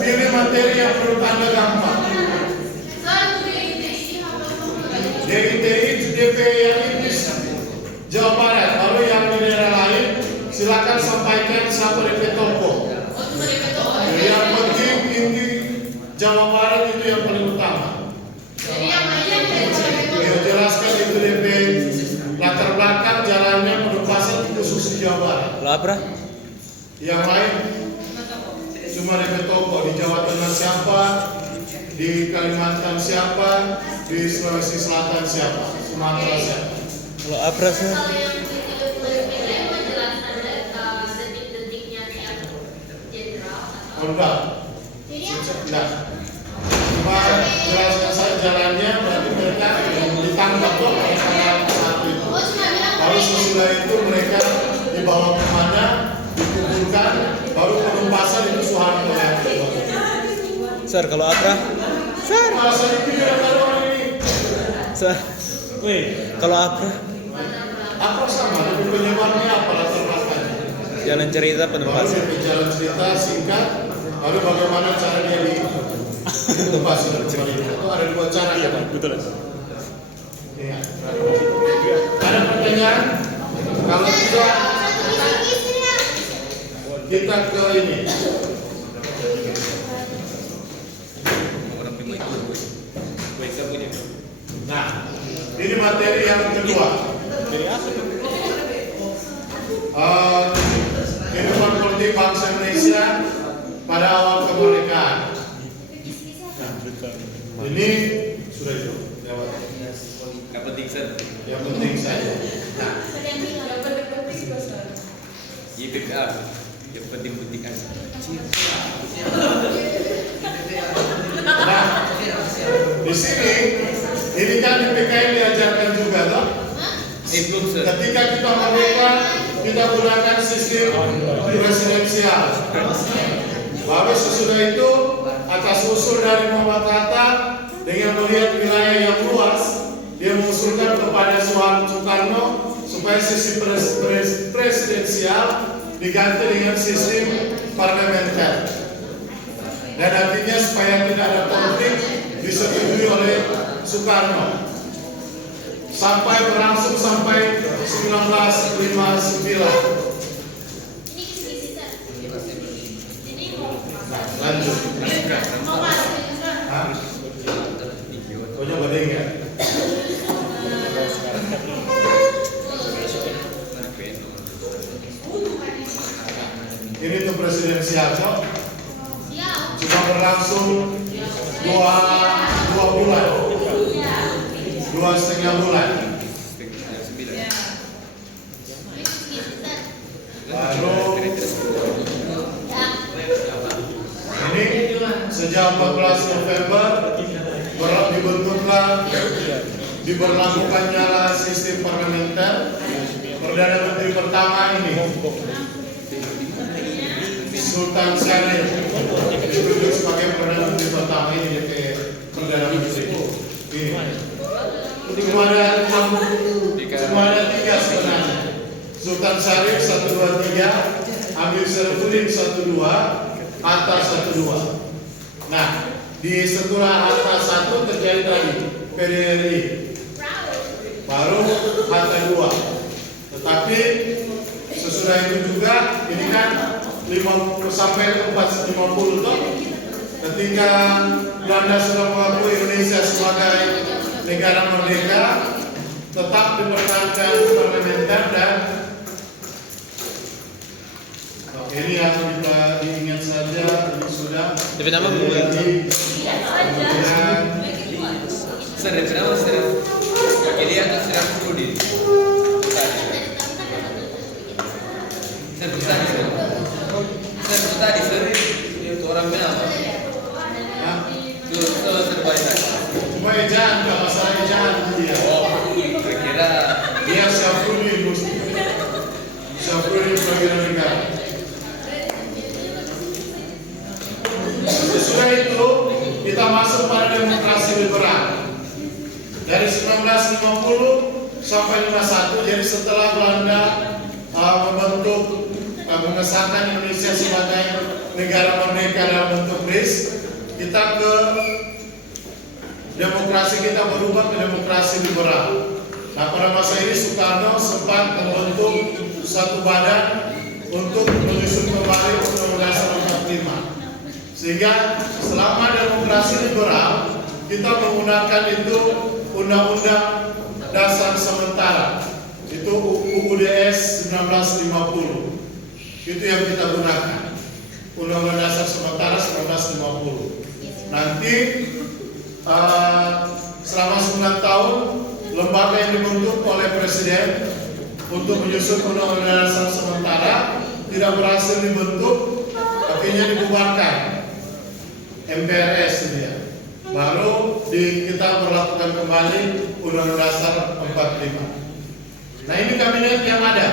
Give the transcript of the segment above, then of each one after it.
Pilih materi yang menurut Anda gampang. DITI, DP yang ini Jawa Barat, lalu yang di daerah lain silakan sampaikan siapa DP toko. Yang penting inti Jawa Barat itu yang paling utama. Ya, jelaskan itu DP latar belakang jalannya penumpasan khusus di Jawa Barat. Labra. Yang lain cuma DP toko. Di Jawa Tengah siapa, di Kalimantan siapa, di Sulawesi Selatan siapa, Sumatera siapa. Kalau abrasnya enggak. Cuma jelaskan saja jalannya, berarti mereka ditangkap kok pada tanggal 1 itu. Lalu sesudah itu mereka dibawa ke mana, dikumpulkan, baru penumpasan itu Soeharto yang kedua. Sir, kalau abra? Sir. Masa itu tidak ada orang ini. Sir. Wih, kalau abra? Apa sama, tapi penyebabnya apa latar belakangnya? Jalan cerita Baru penumpasan. dia jalan cerita singkat, lalu bagaimana cara dia ditempasi. Itu ada dua cara ya Pak? Betul. Iya. Ada pertanyaan? Kalau tidak, kita ke ini. Nah, ini materi yang kedua. Kehidupan politik bangsa Indonesia pada awal kemerdekaan. Ini sudah itu. Yang penting saja. Yang penting saja. Nah, YPPA. Yang penting aja. nah, di sini ini kan di PKI diajarkan juga loh. Belum sir. Ketika kita merdeka, kita gunakan sistem presidensial. Baru sesudah itu, atas usul dari Muhammad Hatta dengan melihat wilayah yang luas, dia mengusulkan kepada Soekarno supaya sistem presidensial diganti dengan sistem parlementer. Dan artinya supaya tidak ada konflik disetujui oleh Soekarno. Sampai berlangsung sampai 1959. Nah, lanjut. Hah? Oh, coba deh ya. Ini tuh presidensial, so? Cuma berlangsung dua bulan. 2,5 bulan. Lalu ini sejak 14 November diberlakukannya sistem parlementer. Perdana Menteri pertama ini Sultan Syarif ditunjuk sebagai Perdana Menteri pertama ini di Perdana Menteri ini. Cuma ada 3 sebenarnya. Sultan Syarif 1, 2, 3, Amir Syarifuddin 1, 2, Hatta 1, 2. Nah, di setelah Hatta 1 terjadi tadi PDRI, baru Hatta 2. Tetapi sesudah itu juga ini kan 50 sampai 450 toh, ketika Belanda sudah mengakui Indonesia sebagai negara merdeka, tetap dipertahankan parlementer dan ini yang kita diingat saja ini sudah. Tapi nama belum. Sir, kenapa sir? Pakai dia atau sir Rudi? Cuma ejaan, nggak masalah ejaan dia. Kira-kira Dia Syafruddin Muslim. Syafruddin sebagai negara. Sesudah itu kita masuk pada demokrasi liberal. Dari 1950 sampai 51, jadi setelah Belanda mengesahkan Indonesia sebagai negara merdeka dalam bentuk BRIS, kita ke demokrasi kita berubah ke demokrasi liberal. Nah, pada masa ini Soekarno sempat membentuk satu badan untuk menyusun kembali Undang-Undang Dasar 45. Sehingga selama demokrasi liberal kita menggunakan itu Undang-Undang Dasar sementara, itu UUDS 1950. Itu yang kita gunakan, Undang-Undang Dasar sementara 1950. Nanti selama 9 tahun lembaga yang dibentuk oleh Presiden untuk menyusun Undang-Undang Dasar sementara tidak berhasil dibentuk, akhirnya dibubarkan MPRS dia. Baru kita berlakukan kembali Undang-Undang Dasar 45. Nah, ini kabinet yang ada,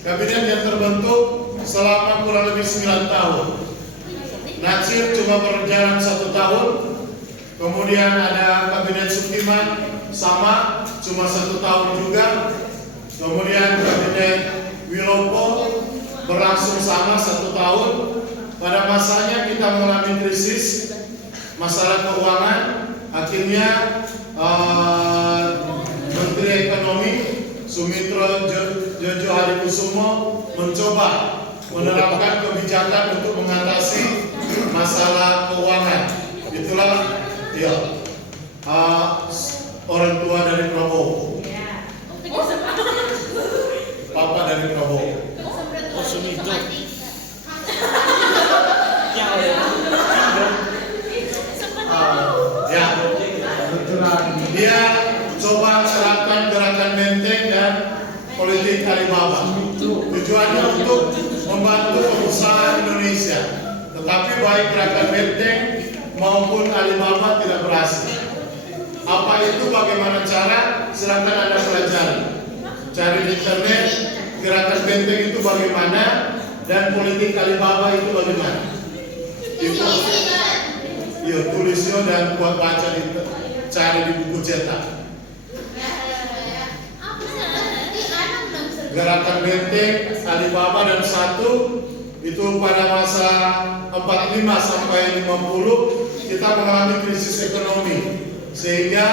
kabinet yang terbentuk selama kurang lebih 9 tahun. Natsir cuma berjalan 1 tahun. Kemudian ada kabinet Sukiman sama cuma 1 tahun juga. Kemudian kabinet Wilopo berlangsung sama 1 tahun. Pada masanya kita mengalami krisis masalah keuangan. Akhirnya Menteri Ekonomi Sumitro Jojo Hadikusumo mencoba menerapkan kebijakan untuk mengatasi masalah keuangan. Itulah ya, orang tua dari Prabowo, papa dari Prabowo. Oh, Sumitro. Ya, dia coba terapkan gerakan Menteng dan politik Alibaba. Tujuannya untuk membantu pengusaha Indonesia. Tetapi baik gerakan Menteng maupun Alibaba tidak berhasil. Apa itu, bagaimana cara? Silakan Anda pelajari. Cari di internet gerakan Menteng itu bagaimana dan politik Alibaba itu bagaimana. Itu ya, tulisnya dan buat baca cari di buku cetak. Gerakan Menteng, Alibaba dan Satu itu pada masa 45 sampai 50 kita mengalami krisis ekonomi, sehingga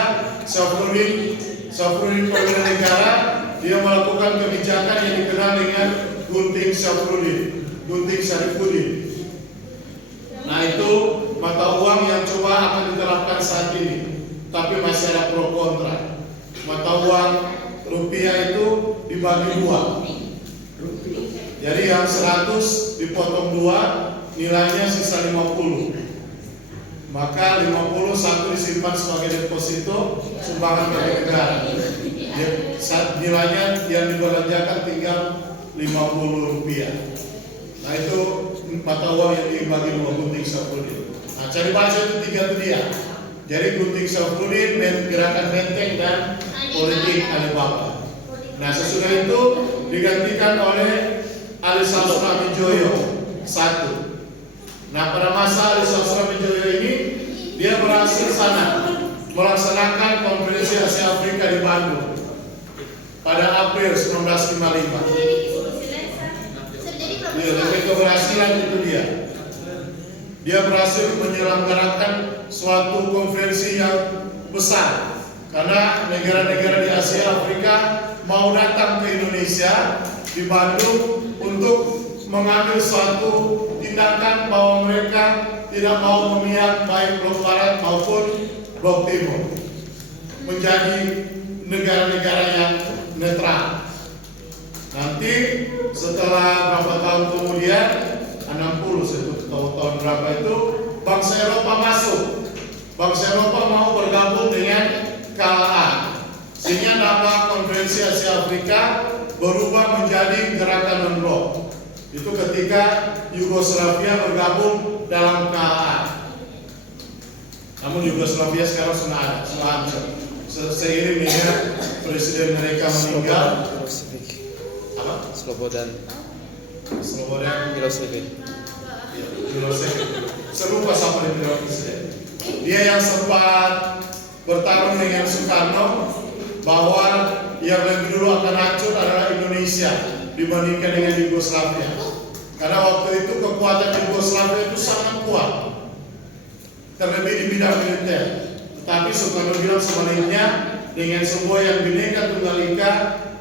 Syafruddin Perwira Negara dia melakukan kebijakan yang dikenal dengan Gunting Syafruddin, Gunting Syarifuddin. Nah, itu mata uang yang coba akan diterapkan saat ini, tapi masih ada pro kontra. Mata uang rupiah itu dibagi 2. Jadi yang 100 dipotong 2, nilainya sisa 50. Maka 50 satu disimpan sebagai deposito sumbangan bagi negara. Nilainya yang dibelanjakan tinggal 50 rupiah. Nah, itu mata uang yang dibagi 2, Gunting Syafruddin. Nah, cari baca itu 3 itu dia. Jadi Gunting Syafruddin, gerakan Menteng dan politik Alibaba. Nah, sesudah itu digantikan oleh Ali Sastroamidjojo 1. Nah, pada masa Ali Sastroamidjojo ini dia berhasil melaksanakan konferensi Asia Afrika di Bandung pada April 1955. Ya, lebih keberhasilan itu dia. Dia berhasil menyelenggarakan suatu konferensi yang besar karena negara-negara di Asia Afrika mau datang ke Indonesia di Bandung untuk mengambil suatu tindakan bahwa mereka tidak mau memihak baik Blok Barat maupun Blok Timur, menjadi negara-negara yang netral. Nanti setelah berapa tahun kemudian, 60 tahun berapa itu, bangsa Eropa masuk. Bangsa Eropa mau bergabung dengan KAA, sehingga nama konferensi Asia Afrika berubah menjadi Gerakan Non-Blok. Itu ketika Yugoslavia bergabung dalam KAA. Namun Yugoslavia sekarang sudah ada, sudah hancur. Seiring dengan presiden mereka meninggal, apa? Slobodan Slobodan Milosevic. Milosevic. Serupa sama dengan presiden. Dia yang sempat bertarung dengan Soekarno bahwa yang lebih dulu akan hancur adalah Indonesia dibandingkan dengan Yugoslavia. Karena waktu itu kekuatan Yugoslavia itu sangat kuat, terlebih di bidang militer. Tetapi Soekarno bilang sebaliknya, dengan semua yang Bhinneka Tunggal Ika,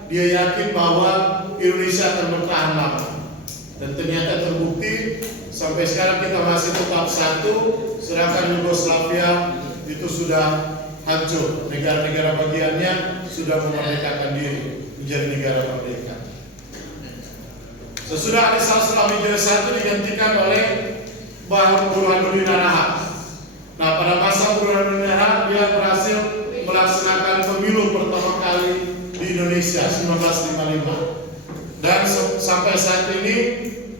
dia yakin bahwa Indonesia akan bertahan lama. Dan ternyata terbukti sampai sekarang kita masih tetap satu, sedangkan Yugoslavia itu sudah hancur. Negara-negara bagiannya sudah memerdekakan diri menjadi negara merdeka. Sesudah Ali Salsala Wijaya I digantikan oleh Burhanuddin Arahat. Nah, pada masa Burhanuddin Arahat dia berhasil melaksanakan pemilu pertama kali di Indonesia 1955. Dan sampai saat ini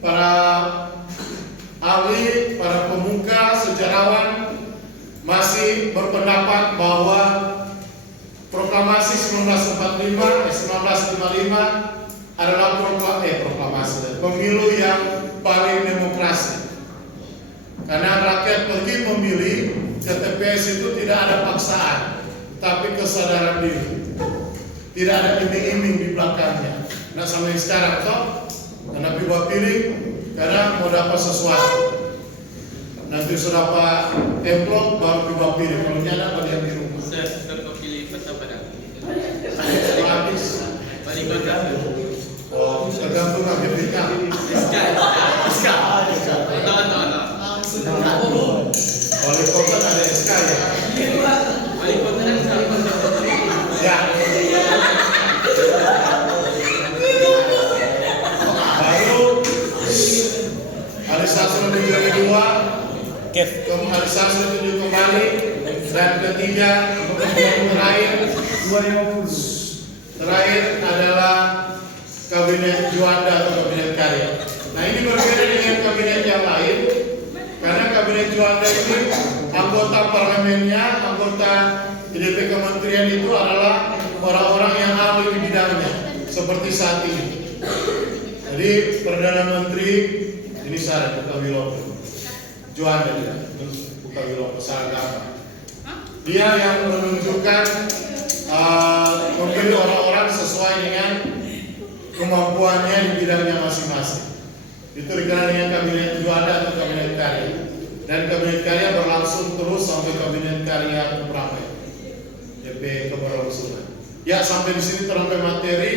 para ahli, para pemuka, sejarawan masih berpendapat bahwa proklamasi 1955 adalah proklamasi pemilu yang paling demokrasi. Karena rakyat pergi memilih, ke TPS itu tidak ada paksaan, tapi kesadaran diri. Tidak ada iming-iming di belakangnya. Nah, sampai sekarang toh, karena piba pilih karena mau dapat sesuatu. Nanti sudah Pak amplop baru piba pilih. Kalau nyala pada yang di rumah. Sir, pilih peta pada. Habis. Balik kota. Oh, tergantung lagi kita. SK. Tahu. Wali kota ada SK ya. Balik kota dan Ya. Baru hari Sabtu menjadi dua, hari Sabtu tunjuk kembali, dan ketiga terakhir adalah kabinet Juanda atau kabinet karya. Nah, ini berbeda dengan kabinet yang lain karena kabinet Juanda ini anggota parlemennya, anggota IDP kementerian itu adalah orang-orang yang ahli di bidangnya seperti saat ini. Jadi Perdana Menteri ini Sarah Bukawilopo, Juanda dia, Bukawilopo Saragama. Dia yang menunjukkan memilih orang-orang sesuai dengan kemampuannya di bidangnya masing-masing. Itu dikenal dengan kabinet Juanda atau kabinet karya. Dan kabinet karya berlangsung terus sampai kabinet karya keberapa? DP keberlangsungan. Ya, sampai di sini terangkai materi.